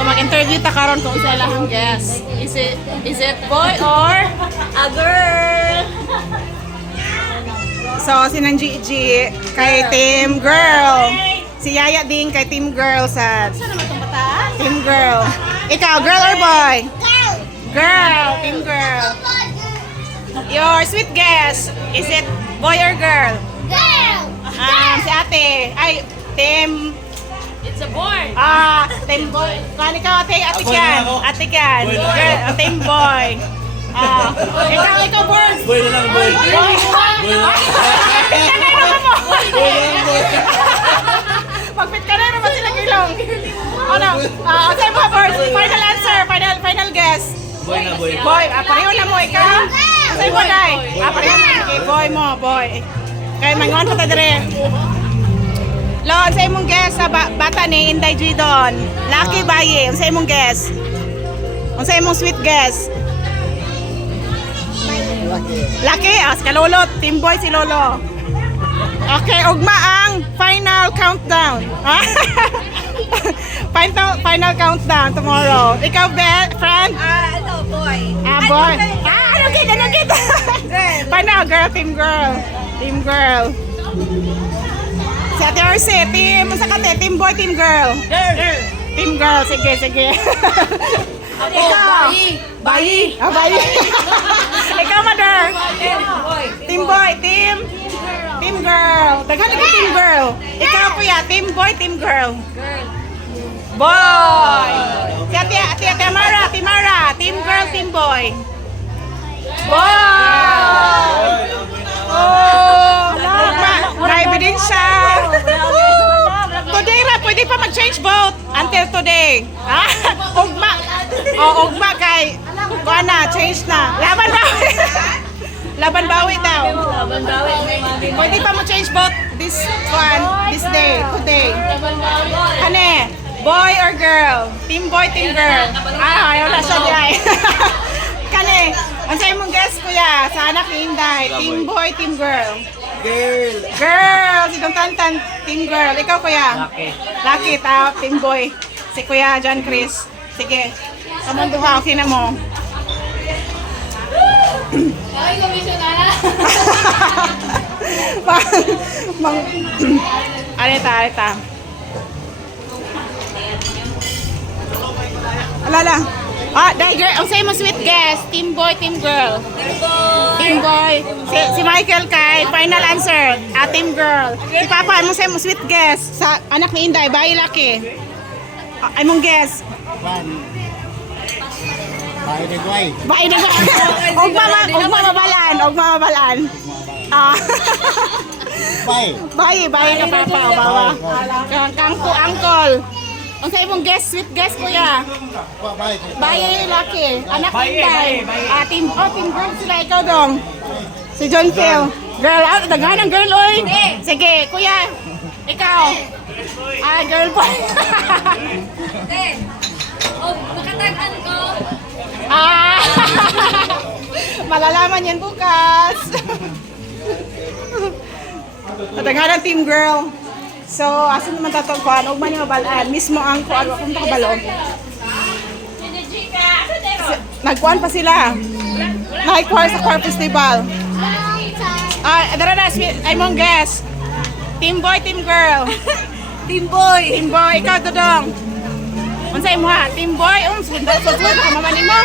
So mag-interview ta karon kung sa ilang guess. Is it boy or a girl? So sinang Gigi kay Team Girl. Si Yaya din kay Team Girl sa Saan naman itong bata? Team Girl. Ikaw, girl or boy? Girl. Girl, Team Girl. Your sweet guess, is it boy or girl? Girl. Si ate, ay, Team, It's a boy. Team boy. Kani ka, ate, ate Boy kan. na ako. Ate kan. Boy na Girl, Team boy. Ikaw, boy. Boy na lang, boy. Boy. Boy na lang. Boy na lang, boy. Magpit ka na naman silang ilong. Ano? Okay mo, boys. Final answer. Final guess. Boy na, boy. Boy, pareho na mo ikaw. Say mo, Day. Pareho na. Okay, boy mo, boy. Kaya mangon pa ta dire. Lon, sa imong guess sa bata ni Inday G doon. Lucky Baye, sa imong guess. Sa imong sweet guess. Lucky, si Kalolo, Team Boy si Lolo. Okay, ugma ang final countdown. Final countdown tomorrow. Ikaw, friend? Ito, boy. Boy. Ano kita? Final girl, team girl. Team girl. Si Ate Orsi, team, sa kate, team boy, team girl. Girl. Team girl, sige. Ikaw. Bayi. Bayi. Ikaw, mother. Boy. Team boy, team girl. Daghan ka team girl. Ikaw, kuya, team boy, team girl. Girl. Boy. Si Ate Amara, team girl, team boy. Boy. Oh, may ebidensya. Today ra, pwede pa mag-change vote until today. Ugma. Ugma kay kuana, change na. Laban bawi daw. Laban bawi. Pwede pa mo change vote this day, today. Kane, boy or girl? Team boy, team girl. Ayaw na siya diay. Kane, ang sa imong guess kuya, sa anak ni Inday, team boy, team girl. Girl. Girl, si Dong Tantan, team girl. Ikaw kuya? Lucky, team boy. Si kuya John Chris. Sige, kamunduha, okay na mo. Ay, komisyonara. Areta. Alala. Dahil girl, ang sa'yo mo sweet guess, team boy, team girl. Team boy. Si Michael kay, final answer, team girl. Si Papa, ang sa'yo mo sweet guess, sa anak ni Inday, bayi laki. Ay mong guess. Bahay na guay. Bayi na ba? Og mabalan. Bayi ka Papa, bawa. Kangko, angkol. Ang sa'yo mong guess, sweet guess kuya. Bayi laki, anak ni Inday. Team girl sila, ikaw dong. Si John Phil. Girl, daghan ng girl, oy. Sige, kuya. Ikaw. Girl po. Nakatagan ko. Malalaman yan bukas. Daghan ng team girl. So, asan naman tatagpuan? Huwag man yung mabalaan. Mismo ang kuwan. Kung takabalo. Nagkuhan pa sila. Nakikuha sa choir festival. Dara na, ay mong guess. Team boy, team girl. Team boy. Team boy, ikaw Dodong. Unsay mo ha? Team boy, sundot ka mamanin mo.